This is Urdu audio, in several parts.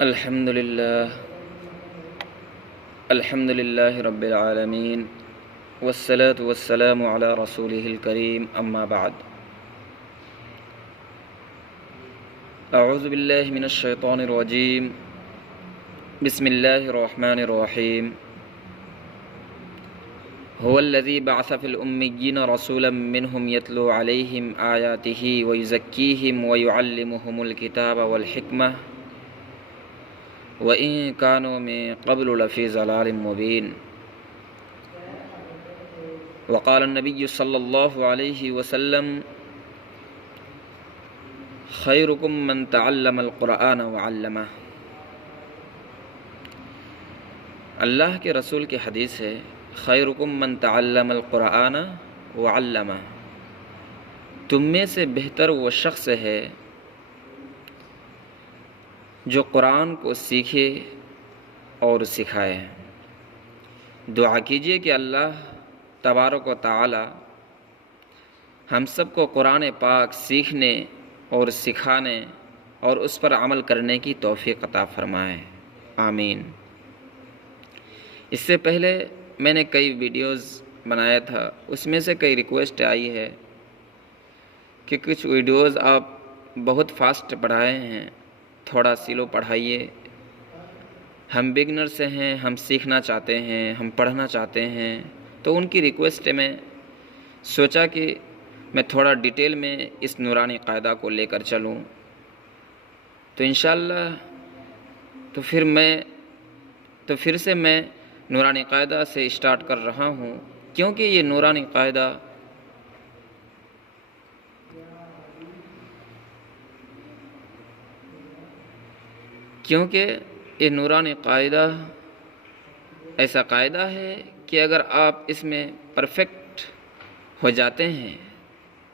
الحمد لله الحمد لله رب العالمين والصلاة والسلام على رسوله الكريم أما بعد أعوذ بالله من الشيطان الرجيم بسم الله الرحمن الرحيم هو الذي بعث في الأميين رسولا منهم يتلو عليهم آياته ويزكيهم ويعلمهم الكتاب والحكمة وَإِن كَانُوا مِن قَبْلُ لَفِي ضَلَالٍ مُّبِينٍ وقال النبي صلى الله عليه وسلم خيركم من تعلم القرآن وعلمه۔ اللہ کے رسول کی حدیث ہے، خیرکم من تعلم القرآن وعلمہ، تم میں سے بہتر وہ شخص ہے جو قرآن کو سیکھے اور سکھائے۔ دعا کیجیے کہ اللہ تبارک و تعالی ہم سب کو قرآن پاک سیکھنے اور سکھانے اور اس پر عمل کرنے کی توفیق عطا فرمائے، آمین۔ اس سے پہلے میں نے کئی ویڈیوز بنایا تھا، اس میں سے کئی ریکویسٹ آئی ہے کہ کچھ ویڈیوز آپ بہت فاسٹ پڑھائے ہیں، تھوڑا سلو پڑھائیے، ہم بگنر سے ہیں، ہم سیکھنا چاہتے ہیں، ہم پڑھنا چاہتے ہیں، تو ان کی ریکویسٹ میں سوچا کہ میں تھوڑا ڈیٹیل میں اس نورانی قاعدہ کو لے کر چلوں، تو انشاءاللہ پھر سے میں نورانی قاعدہ سے اسٹارٹ کر رہا ہوں، کیونکہ یہ نورانی قاعدہ ایسا قاعدہ ہے کہ اگر آپ اس میں پرفیکٹ ہو جاتے ہیں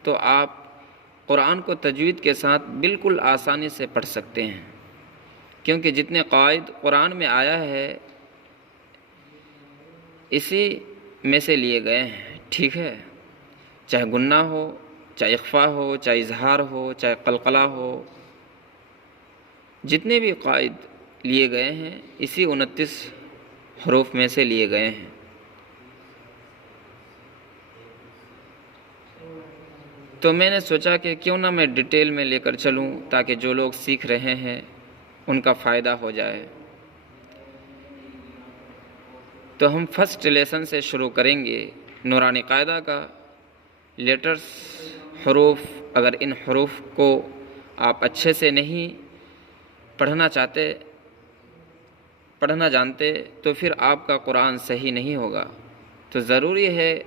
تو آپ قرآن کو تجوید کے ساتھ بالکل آسانی سے پڑھ سکتے ہیں، کیونکہ جتنے قواعد قرآن میں آیا ہے اسی میں سے لیے گئے ہیں، ٹھیک ہے، چاہے غنہ ہو، چاہے اخفا ہو، چاہے اظہار ہو، چاہے قلقلہ ہو، جتنے بھی قواعد لیے گئے ہیں اسی 29 حروف میں سے لیے گئے ہیں۔ تو میں نے سوچا کہ کیوں نہ میں ڈیٹیل میں لے کر چلوں تاکہ جو لوگ سیکھ رہے ہیں ان کا فائدہ ہو جائے۔ تو ہم فرسٹ لیسن سے شروع کریں گے نورانی قاعدہ کا۔ لیٹرز، حروف، اگر ان حروف کو آپ اچھے سے نہیں پڑھنا جانتے تو پھر آپ کا قرآن صحیح نہیں ہوگا، تو ضروری ہے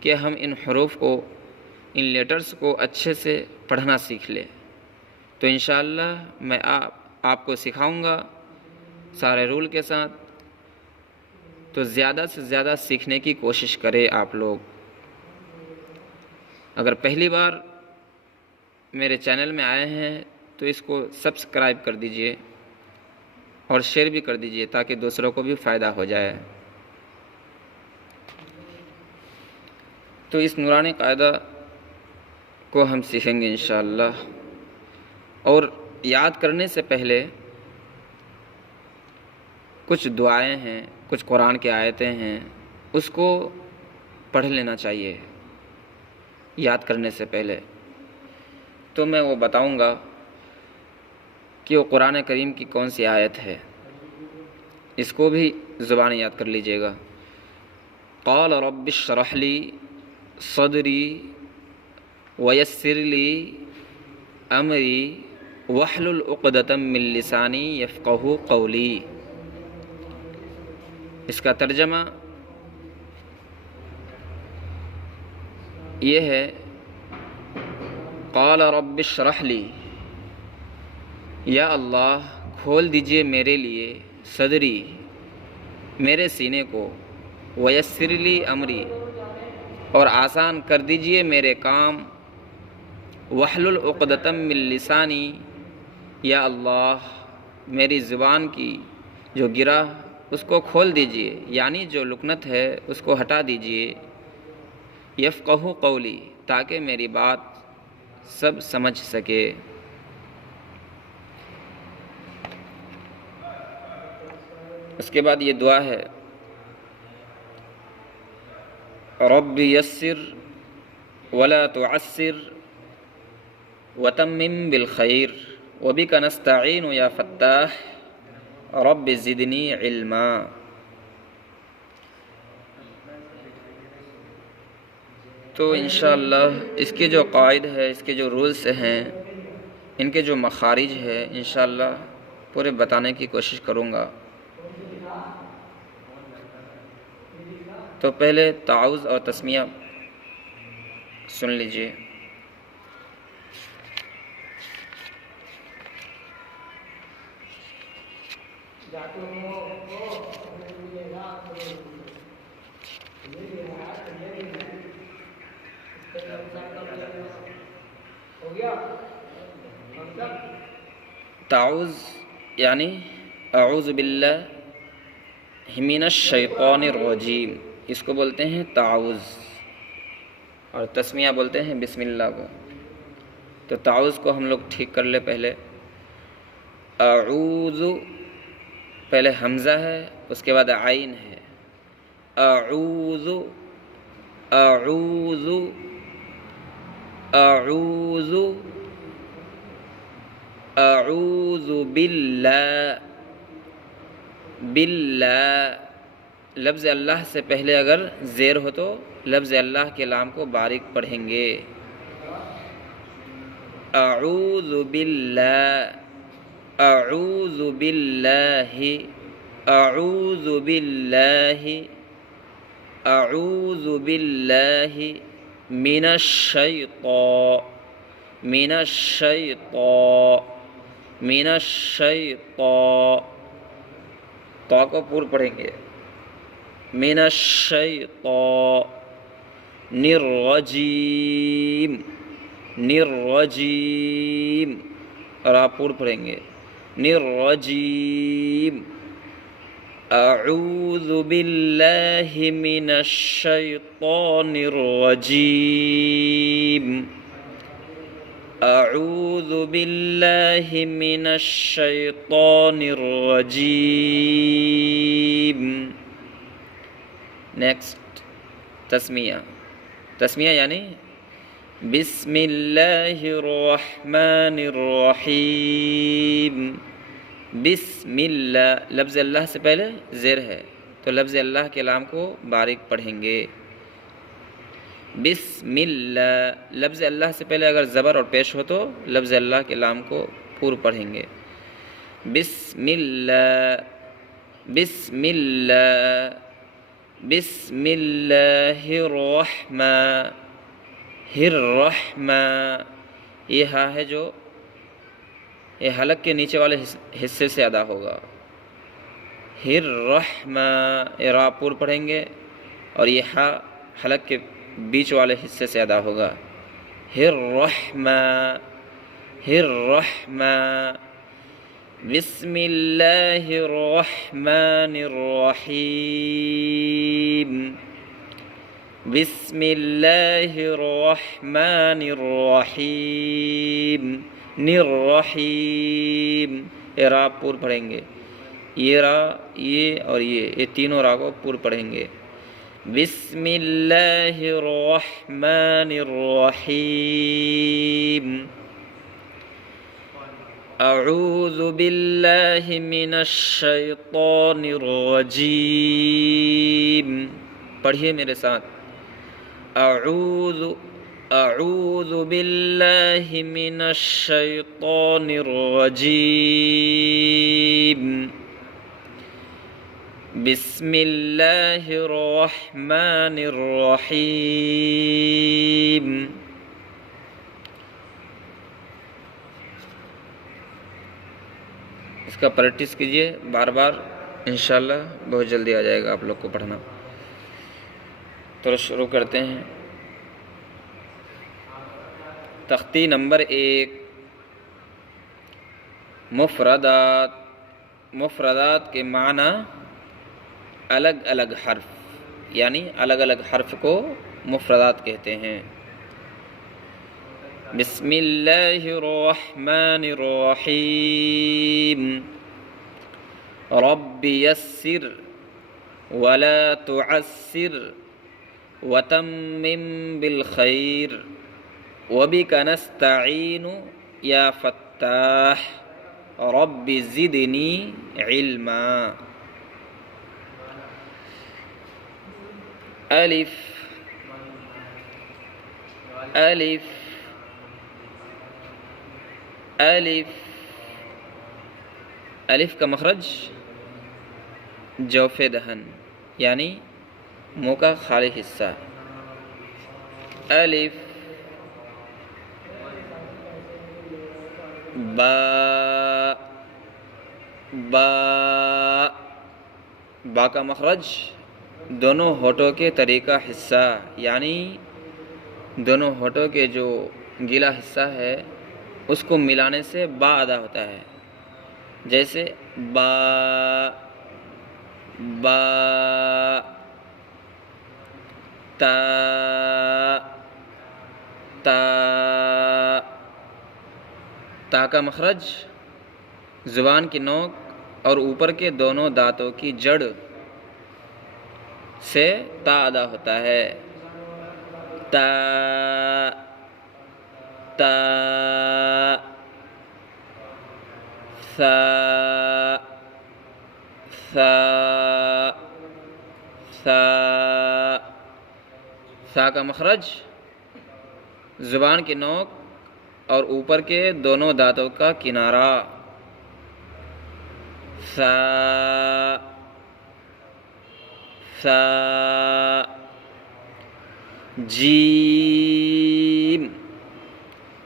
کہ ہم ان حروف کو، ان لیٹرز کو اچھے سے پڑھنا سیکھ لیں۔ تو انشاءاللہ میں آپ کو سکھاؤں گا سارے رول کے ساتھ، تو زیادہ سے زیادہ سیکھنے کی کوشش کریں آپ لوگ۔ اگر پہلی بار میرے چینل میں آئے ہیں تو اس کو سبسکرائب کر دیجئے اور شیئر بھی کر دیجئے تاکہ دوسروں کو بھی فائدہ ہو جائے۔ تو اس نورانی قاعدہ کو ہم سیکھیں گے انشاءاللہ، اور یاد کرنے سے پہلے کچھ دعائیں ہیں، کچھ قرآن کی آیتیں ہیں، اس کو پڑھ لینا چاہیے یاد کرنے سے پہلے۔ تو میں وہ بتاؤں گا کہ وہ قرآن کریم کی کون سی آیت ہے، اس کو بھی زبان یاد کر لیجئے گا۔ قال رب اشرح لی صدری ویسر لی امری واحلل عقدۃ من لسانی یفقہوا قولی۔ اس کا ترجمہ یہ ہے، قال رب اشرح لی، یا اللہ کھول دیجئے میرے لیے صدری، میرے سینے کو، ویسر لی امری، اور آسان کر دیجئے میرے کام، واحلل عقدۃ من لسانی، یا اللہ میری زبان کی جو گرہ اس کو کھول دیجئے، یعنی جو لکنت ہے اس کو ہٹا دیجئے، یفقہوا قولی، تاکہ میری بات سب سمجھ سکے۔ اس کے بعد یہ دعا ہے رب یسر ولا تعسر وتمم بالخیر وبک نستعین یا فتاح رب زدنی علما۔ تو انشاءاللہ اس کے جو قواعد ہے، اس کے جو رولز ہیں، ان کے جو مخارج ہے، انشاءاللہ پورے بتانے کی کوشش کروں گا۔ تو پہلے تعوذ اور تسمیہ سن لیجئے۔ تعوذ یعنی اعوذ باللہ من الشیطان الرجیم، اس کو بولتے ہیں تعوذ، اور تسمیہ بولتے ہیں بسم اللہ کو۔ تو تعوذ کو ہم لوگ ٹھیک کر لیں۔ پہلے اعوذ، پہلے حمزہ ہے، اس کے بعد عین ہے، اعوذ اعوذ اعوذ اعوذ باللہ، باللہ لفظ اللہ سے پہلے اگر زیر ہو تو لفظ اللہ کے لام کو باریک پڑھیں گے۔ اعوذ باللہ، اعوذ باللہ، اعوذ باللہ، اعوذ باللہ من الشیطان، من الشیطان، من الشیطان، طا کو پور پڑھیں گے، من الشیطان الرجیم، الرجیم، اور آپ پور پڑھیں گے، الرجیم، اعوذ باللہ من الشیطان الرجیم، اعوذ باللہ من الشیطان الرجیم۔ نیکسٹ تسمیہ، تسمیہ یعنی بسم اللہ الرحمن الرحیم، بسم اللہ، لفظ اللہ سے پہلے زیر ہے تو لفظ اللہ کے لام کو باریک پڑھیں گے۔ بسم اللہ، لفظ اللہ سے پہلے اگر زبر اور پیش ہو تو لفظ اللہ کے لام کو پور پڑھیں گے۔ بسم اللہ، بسم اللہ، بسم اللہ الرحمن، الرحمن، یہ ہا ہے جو یہ حلق کے نیچے والے حصے سے ادا ہوگا۔ الرحمن، را پور پڑھیں گے اور یہ ہا حلق کے بیچ والے حصے سے ادا ہوگا۔ الرحمن، الرحمن، بسم اللہ الرحمن الرحیم، بسم اللہ الرحمن الرحیم، الرحیم، را پور پڑھیں گے، یہ را، یہ اور یہ تینوں را کو پور پڑھیں گے۔ بسم اللہ الرحمن الرحیم، اعوذ باللہ من الشیطان الرجیم، پڑھیے میرے ساتھ، اعوذ باللہ من الشیطان الرجیم، بسم اللہ الرحمن الرحیم۔ اس کا پریکٹس کیجئے بار بار، انشاءاللہ بہت جلدی آ جائے گا آپ لوگ کو پڑھنا۔ تو شروع کرتے ہیں۔ تختی نمبر 1، مفردات۔ مفردات کے معنی الگ الگ حرف، یعنی الگ الگ حرف کو مفردات کہتے ہیں۔ بسم اللہ الرحمن الرحیم، رب یسر ولا تعسر وتمم بالخیر وبک نستعین یا فتاح رب زدنی علما. الف الف الف الف کا مخرج جوف دہن یعنی منہ کا خالی حصہ. الف با با با کا مخرج دونوں ہونٹوں کے طریقہ حصہ یعنی دونوں ہونٹوں کے جو گیلا حصہ ہے اس کو ملانے سے با ادا ہوتا ہے. جیسے با با تا تا تا کا مخرج زبان کی نوک اور اوپر کے دونوں دانتوں کی جڑ سے تا ادا ہوتا ہے. تا تا ثا ثا ثا ثا کا مخرج زبان کی نوک اور اوپر کے دونوں دانتوں کا کنارہ. ثا ثا جیم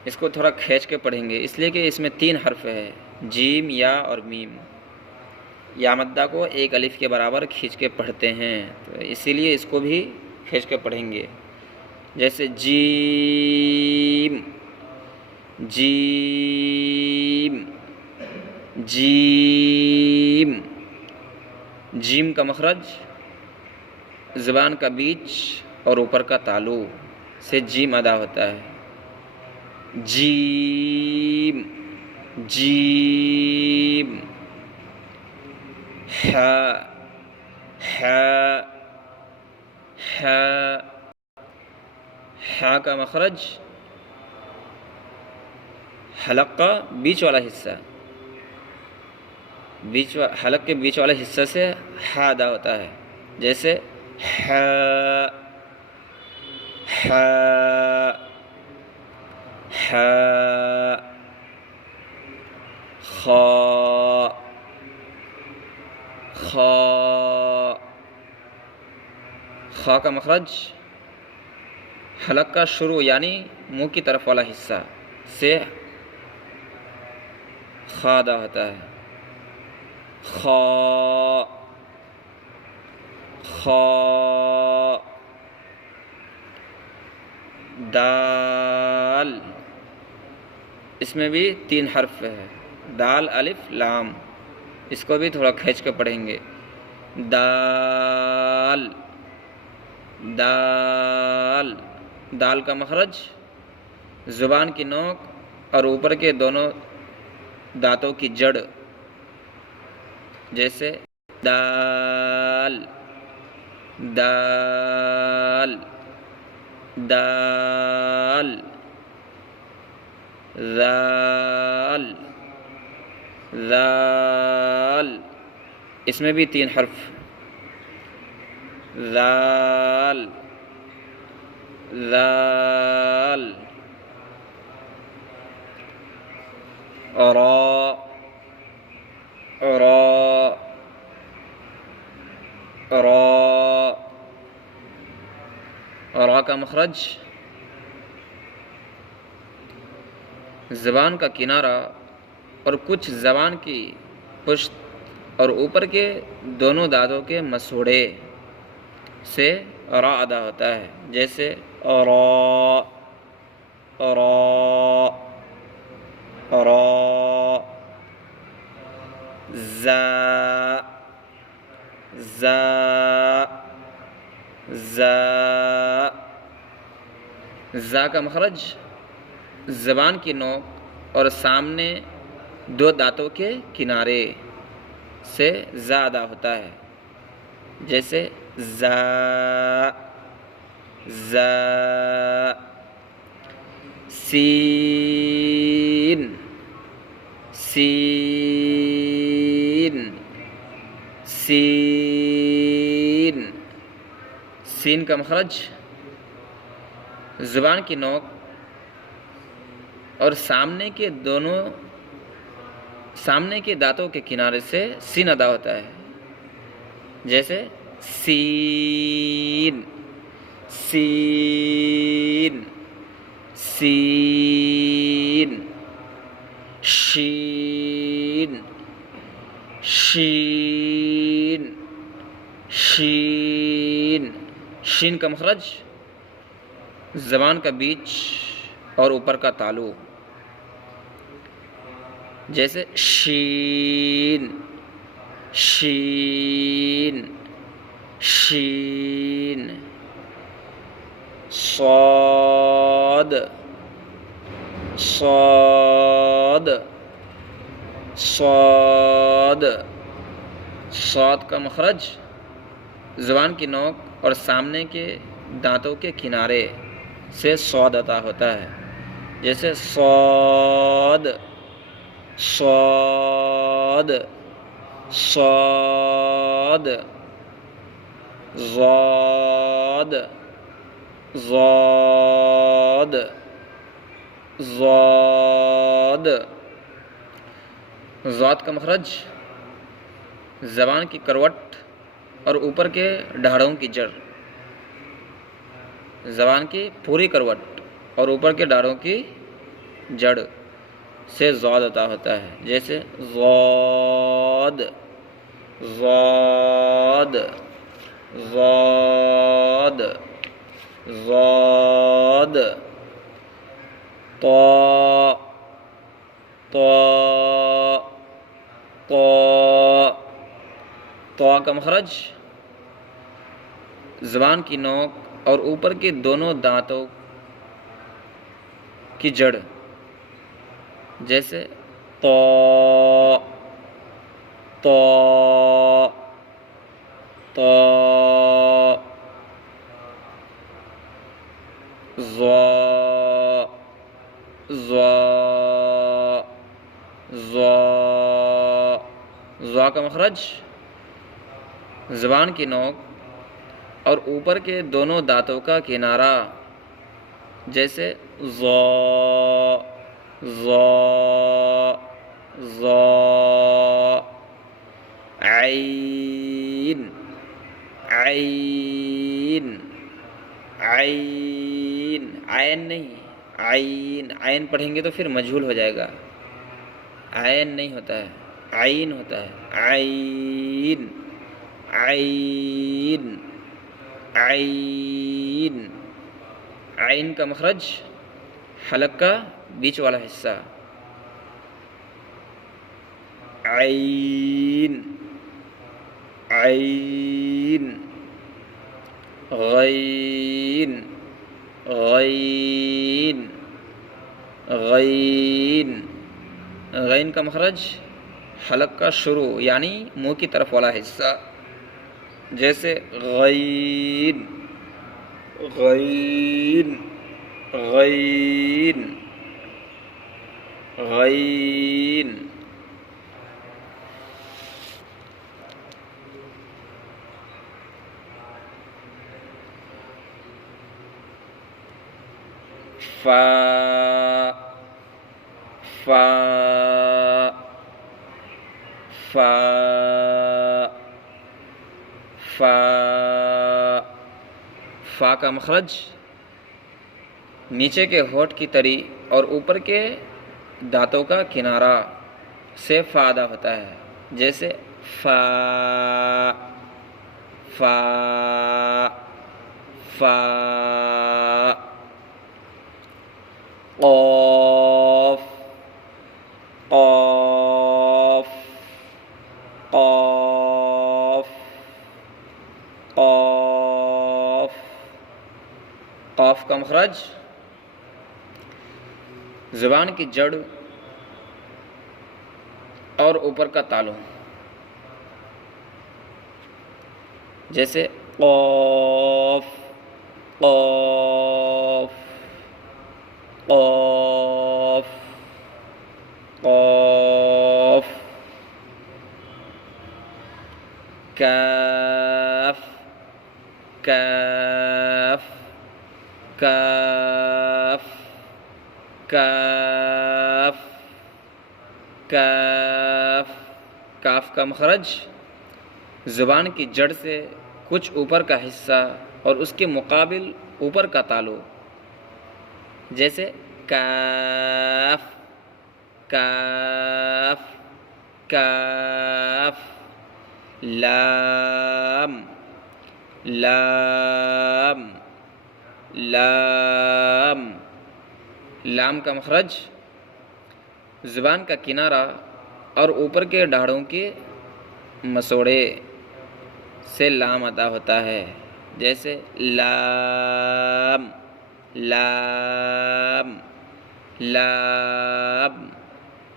اس کو تھوڑا کھینچ کے پڑھیں گے اس لیے کہ اس میں 3 حرف ہے جیم یا اور میم. یا مدہ کو ایک الف کے برابر کھینچ کے پڑھتے ہیں تو اسی لیے اس کو بھی کھینچ کے پڑھیں گے. جیسے جیم جیم جیم. جیم کا مخرج زبان کا بیچ اور اوپر کا تالو سے جیم ادا ہوتا ہے. جیم جیم. ح ح ح ح کا مخرج حلق کا بیچ والا حصہ حلق کے بیچ والے حصہ سے ح ادا ہوتا ہے. جیسے ح ح ح خا خا. خا کا مخرج حلق کا شروع یعنی منہ کی طرف والا حصہ سے خا ادا ہوتا ہے. خا خا. دال اس میں بھی 3 حرف ہے دال الف لام. اس کو بھی تھوڑا کھینچ کے پڑھیں گے. دال دال. دال کا مخرج زبان کی نوک اور اوپر کے دونوں دانتوں کی جڑ. جیسے دال دال دال. ذال ذال. اس میں بھی 3 حرف ذال ذال. را را را. را کا مخرج زبان کا کنارہ اور کچھ زبان کی پشت اور اوپر کے دونوں دانتوں کے مسوڑے سے را ادا ہوتا ہے. جیسے را را را. زا زا زا. زا کا مخرج زبان کی نوک اور سامنے 2 دانتوں کے کنارے سے زا ادا ہوتا ہے، جیسے زا زا، سین سین سین، سین کا مخرج زبان کی نوک اور سامنے کے دانتوں کے کنارے سے سین ادا ہوتا ہے، جیسے سین سین سین، شین شین شین، شین کا مخرج زبان کا بیچ اور اوپر کا تالو، جیسے شین شین شین، صاد صاد صاد، صاد کا مخرج زبان کی نوک اور سامنے کے دانتوں کے کنارے سے صاد ادا ہوتا ہے، جیسے صاد صاد صاد، ضاد ضاد ضاد، ضاد کا مخرج زبان کی کروٹ اور اوپر کے ڈھاڑوں کی جڑ، زبان کی پوری کروٹ اور اوپر کے ڈھاڑوں کی جڑ سے ضاد عطا ہوتا ہے، جیسے ضاد ضاد ضاد ضاد، طا طا طا، طا کا مخرج زبان کی نوک اور اوپر کے دونوں دانتوں کی جڑ، جیسے طا طا طا، ضا ضا ضا، ضا کا مخرج زبان کی نوک اور اوپر کے دونوں دانتوں کا کنارہ، جیسے ضا ضا ضا، عین عین عین، عین نہیں عین، عین پڑھیں گے تو پھر مجہول ہو جائے گا، عین نہیں ہوتا ہے، عین ہوتا ہے، عین عین عین، عین کا مخرج حلق کا بیچ والا حصہ، عین عین، غین غین غین، غین کا مخرج حلق کا شروع یعنی منہ کی طرف والا حصہ، جیسے غین غین غین غین، فا فا فا فا، فا کا مخرج نیچے کے ہونٹ کی تری اور اوپر کے دانتوں کا کنارہ سے فا ادا ہوتا ہے، جیسے فا فا فا، قاف قاف قاف قاف، قاف کا مخرج زبان کی جڑ اور اوپر کا تالو، جیسے قاف قاف قاف قاف، کاف کاف کاف کاف کاف۔ کاف کا مخرج زبان کی جڑ سے کچھ اوپر کا حصہ اور اس کے مقابل اوپر کا تالو، جیسے کاف کاف کاف۔ لام لام لام۔ لام کا مخرج زبان کا کنارہ اور اوپر کے دھاڑوں کے مسوڑے سے لام ادا ہوتا ہے، جیسے لام لام لام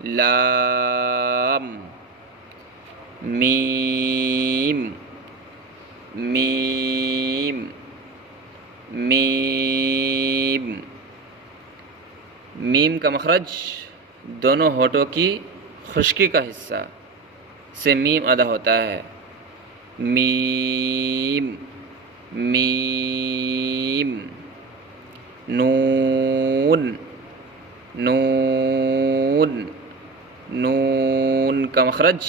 لام۔ میم میم میم۔ میم کا مخرج دونوں ہونٹوں کی خشکی کا حصہ سے میم ادا ہوتا ہے، میم میم۔ نون نون نون کا مخرج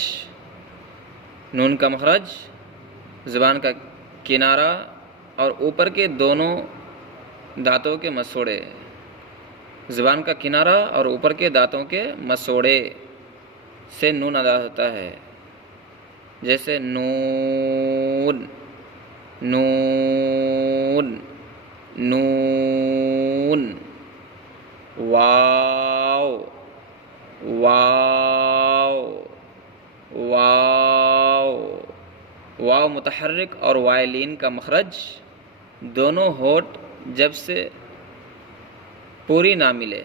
نون کا مخرج زبان کا کنارہ اور اوپر کے دونوں دانتوں کے مسوڑے، زبان کا کنارہ اور اوپر کے دانتوں کے مسوڑے سے نون ادا ہوتا ہے، جیسے نون نون نون۔ واو واو واو۔ واو متحرک اور وائلین کا مخرج دونوں ہونٹ جب سے پوری نہ ملے۔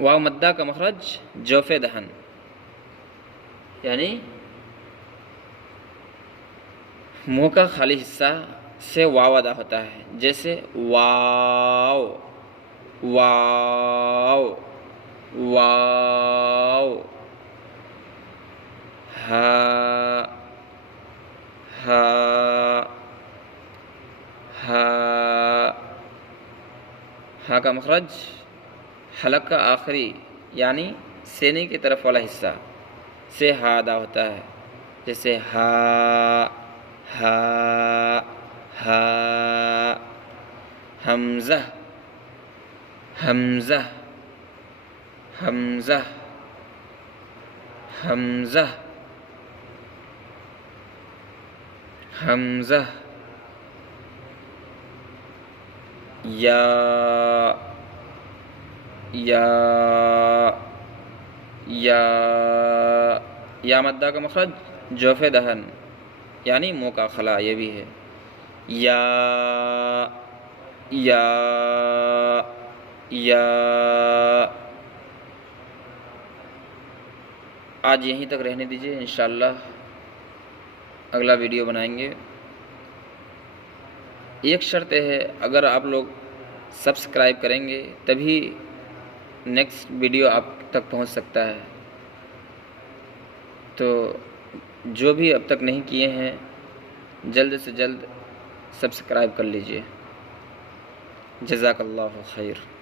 واو مدہ کا مخرج جوف دہن، یعنی منہ کا خالی حصہ سے واو ادا ہوتا ہے، جیسے واو واو واو۔ ہا ہا ہا۔ ہا کا مخرج حلق کا آخری یعنی سینے کی طرف والا حصہ سے ہا ادا ہوتا ہے، جیسے ہا ہا ہا۔ حمزہ حمزہ حمزہ حمزہ حمزہ۔ یا یا یا۔ یا مدہ کا مخرج جوف دہن یعنی منہ کا خلا، یہ بھی ہے، یا یا یا۔ آج یہیں تک رہنے دیجیے، انشاءاللہ اگلا ویڈیو بنائیں گے۔ ایک شرط ہے، اگر آپ لوگ سبسکرائب کریں گے تبھی نیکسٹ ویڈیو آپ تک پہنچ سکتا ہے، تو جو بھی اب تک نہیں کیے ہیں جلد سے جلد سبسکرائب کر لیجیے۔ جزاک اللہ خیر۔